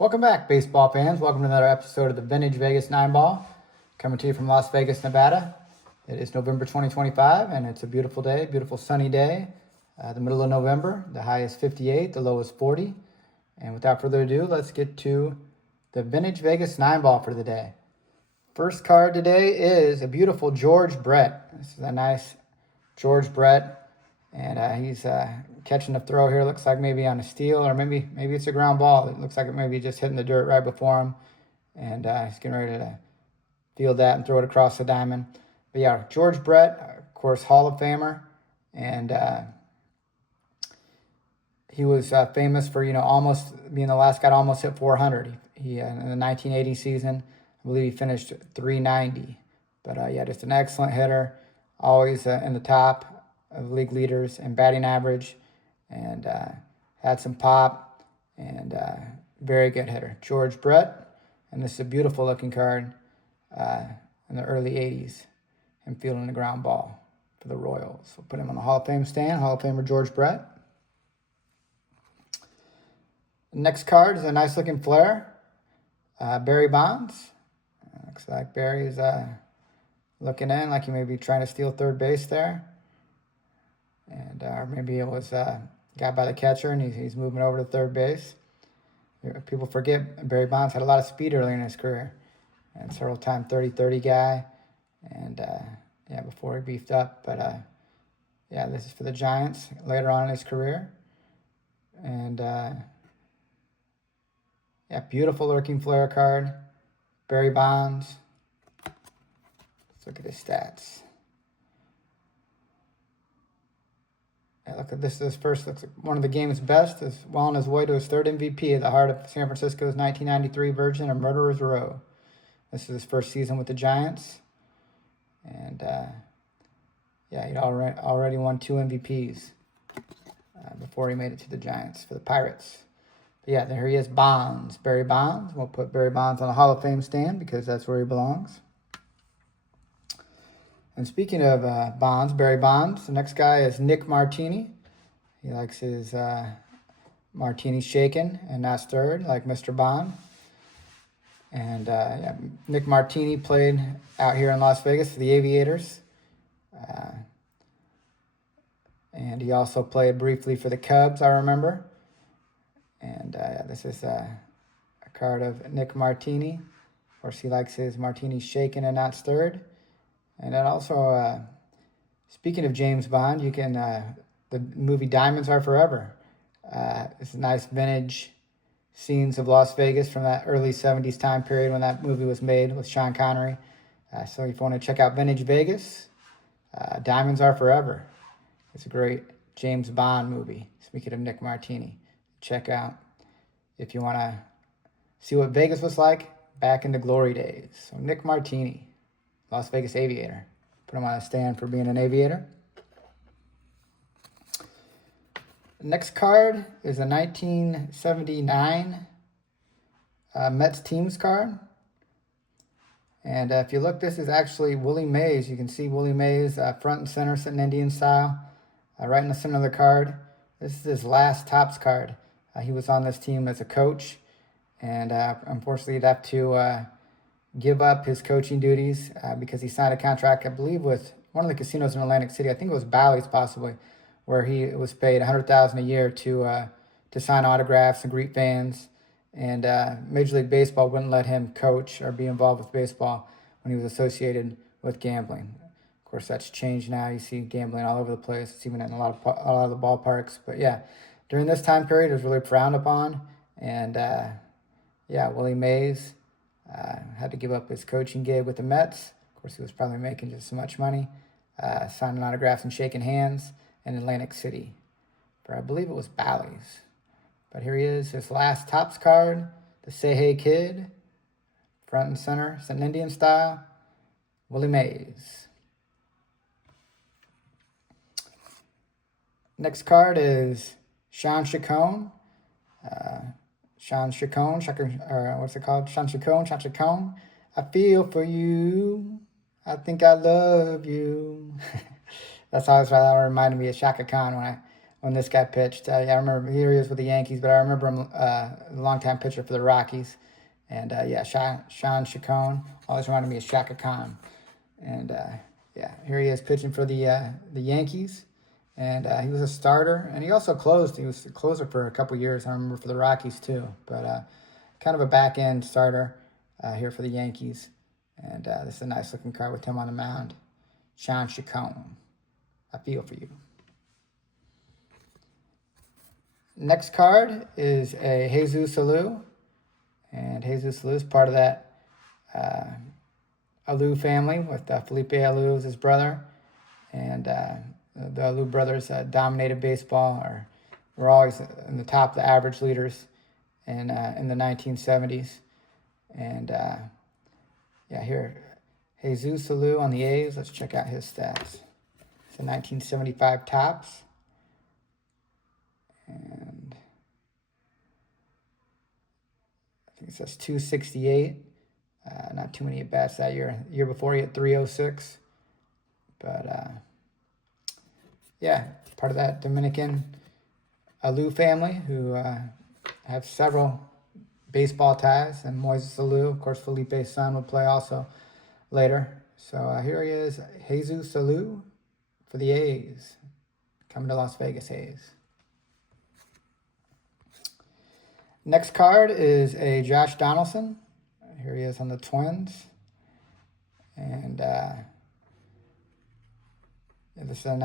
Welcome back, baseball fans. Welcome to another episode of the Vintage Vegas 9-Ball, coming to you from Las Vegas, Nevada. It is November 2025, and it's a beautiful day, beautiful sunny day, the middle of November. The high is 58, the low is 40. And without further ado, let's get to the Vintage Vegas 9-Ball for the day. First card today is a beautiful George Brett. This is a nice George Brett, and he's catching the throw here. Looks like maybe on a steal, or maybe it's a ground ball. It looks like it may be just hitting the dirt right before him, and he's getting ready to field that and throw it across the diamond. But yeah, George Brett, of course, Hall of Famer, and he was famous for almost being the last guy to almost hit 400. He in the 1980 season, I believe he finished 390. But yeah, just an excellent hitter, always in the top of league leaders in batting average, and had some pop, and very good hitter, George Brett. And this is a beautiful looking card in the early 80s, and fielding the ground ball for the Royals. We'll put him on the Hall of Fame stand, Hall of Famer George Brett. The next card is a nice looking flare, Barry Bonds. Looks like Barry's looking in like he may be trying to steal third base there. And or maybe it was got by the catcher and he's moving over to third base. People forget Barry Bonds had a lot of speed early in his career, and several time 30-30 guy, and yeah, before he beefed up. But yeah, this is for the Giants later on in his career, and yeah, beautiful looking flare card, Barry Bonds. Let's look at his stats. Yeah, look at this. This first looks like one of the game's best. Is well on his way to his third MVP at the heart of San Francisco's 1993 version of Murderers Row. This is his first season with the Giants, and yeah, he'd already won 2 MVPs before he made it to the Giants for the Pirates. But yeah, there he is, Bonds, Barry Bonds. We'll put Barry Bonds on the Hall of Fame stand because that's where he belongs. And speaking of Bonds, Barry Bonds, the next guy is Nick Martini. He likes his martini shaken and not stirred, like Mr. Bond. And yeah, Nick Martini played out here in Las Vegas for the Aviators. And he also played briefly for the Cubs, I remember. And this is a card of Nick Martini. Of course, he likes his martini shaken and not stirred. And then also, speaking of James Bond, you can, the movie Diamonds Are Forever. It's nice vintage scenes of Las Vegas from that early 70s time period when that movie was made with Sean Connery. So if you want to check out Vintage Vegas, Diamonds Are Forever. It's a great James Bond movie. Speaking of Nick Martini, check out if you want to see what Vegas was like back in the glory days. So Nick Martini, Las Vegas Aviator. Put him on a stand for being an Aviator. The next card is a 1979 Mets teams card. And if you look, this is actually Willie Mays. You can see Willie Mays front and center, sitting Indian style, right in the center of the card. This is his last Topps card. He was on this team as a coach, and unfortunately he'd have to give up his coaching duties because he signed a contract, I believe, with one of the casinos in Atlantic City. I think it was Bally's possibly, where he was paid $100,000 a year to sign autographs and greet fans. And Major League Baseball wouldn't let him coach or be involved with baseball when he was associated with gambling. Of course, that's changed now. You see gambling all over the place. It's even in a lot of the ballparks. But yeah, during this time period, it was really frowned upon. And yeah, Willie Mays had to give up his coaching gig with the Mets. Of course, he was probably making just so much money, signing autographs and shaking hands in Atlantic City for, I believe it was Bally's. But here he is, his last Topps card, the Say Hey Kid, front and center, sitting Indian style, Willie Mays. Next card is Sean Chacon. Sean Chacon, what's it called? Sean Chacon. I feel for you. I think I love you. That's always that reminded me of Shaka Khan when this guy pitched. Yeah, I remember here he is with the Yankees, but I remember him a longtime pitcher for the Rockies. And yeah, Sean Chacon always reminded me of Shaka Khan. And yeah, here he is pitching for the Yankees. And he was a starter, and he also closed. He was a closer for a couple years, I remember, for the Rockies too. But kind of a back-end starter here for the Yankees. And this is a nice-looking card with him on the mound. Sean Chacon, I feel for you. Next card is a Jesus Alou. And Jesus Alou is part of that Alou family with Felipe Alou as his brother. And the Alou brothers dominated baseball, or were always in the top of the average leaders in the 1970s. And yeah, here, Jesus Alou on the A's. Let's check out his stats. It's a 1975 Topps. And I think it says 268. Not too many at-bats that year. The year before he had 306. But yeah, part of that Dominican Alou family who have several baseball ties. And Moises Alou, of course, Felipe's son, would play also later. So here he is, Jesus Alou for the A's, coming to Las Vegas A's. Next card is a Josh Donaldson. Here he is on the Twins. And this is a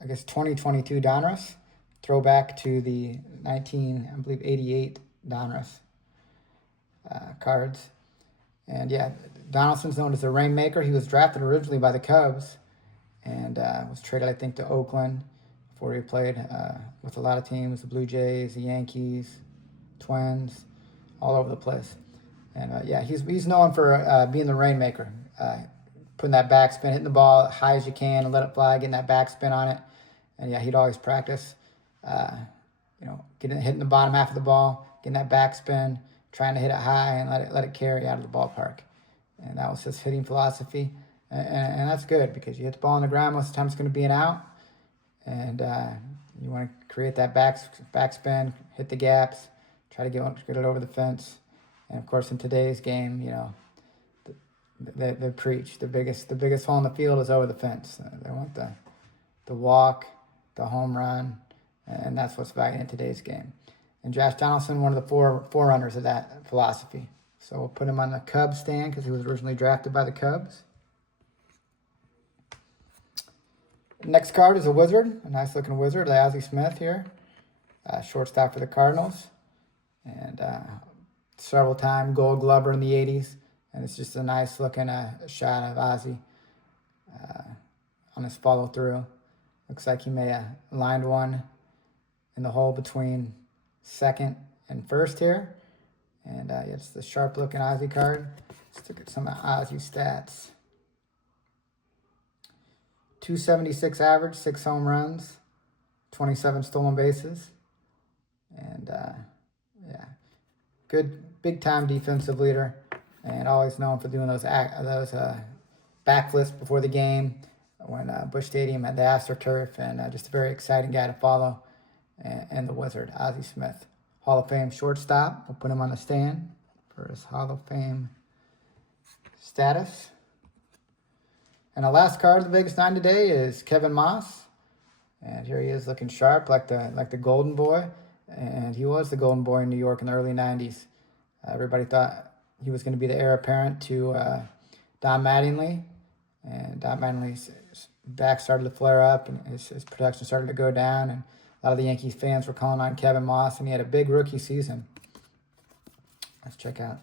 2022 Donruss. Throwback to the 88 Donruss cards. And yeah, Donaldson's known as the Rainmaker. He was drafted originally by the Cubs and was traded, I think, to Oakland before he played with a lot of teams, the Blue Jays, the Yankees, Twins, all over the place. And yeah, he's known for being the Rainmaker, putting that backspin, hitting the ball high as you can and let it fly, getting that backspin on it. And yeah, he'd always practice, hitting the bottom half of the ball, getting that backspin, trying to hit it high and let it carry out of the ballpark. And that was his hitting philosophy. And that's good because you hit the ball on the ground, most of the time it's going to be an out. And you want to create that backspin, hit the gaps, try to get it over the fence. And of course, in today's game, they preach the biggest hole in the field is over the fence. They want the walk, the home run, and that's what's valued in today's game. And Josh Donaldson, one of the forerunners of that philosophy. So we'll put him on the Cubs stand because he was originally drafted by the Cubs. Next card is a Wizard, a nice-looking Wizard, Ozzie Smith here, shortstop for the Cardinals, and several-time Gold Glover in the 80s. And it's just a nice-looking shot of Ozzie on his follow-through. Looks like he may have lined one in the hole between second and first here. And it's the sharp-looking Ozzie card. Let's look at some of Ozzie's stats. 276 average, 6 home runs, 27 stolen bases. And yeah, good big-time defensive leader. And always known for doing those backflips before the game when Busch Stadium had the AstroTurf, and just a very exciting guy to follow. And the Wizard, Ozzie Smith, Hall of Fame shortstop. We'll put him on the stand for his Hall of Fame status. And the last card of the Vegas 9 today is Kevin Moss. And here he is looking sharp like the Golden Boy. And he was the Golden Boy in New York in the early 90s. Everybody thought he was going to be the heir apparent to Don Mattingly. And Don Mattingly's back started to flare up and his production started to go down. And a lot of the Yankees fans were calling on Kevin Moss, and he had a big rookie season. Let's check out.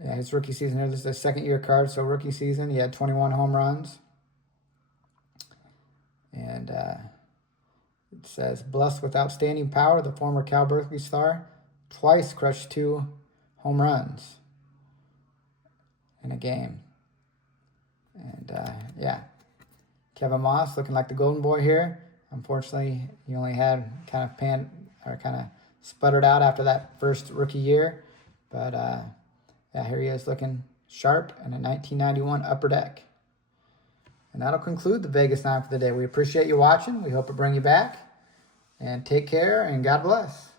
Yeah, his rookie season here. This is a second-year card, so rookie season. He had 21 home runs. And it says, blessed with outstanding power, the former Cal Berkeley star twice crushed 2 home runs in a game. And yeah, Kevin Moss looking like the Golden Boy here. Unfortunately, he only had kind of sputtered out after that first rookie year. But yeah, here he is looking sharp in a 1991 Upper Deck. And that'll conclude the Vegas 9 for the day. We appreciate you watching. We hope it bring you back. And take care and God bless.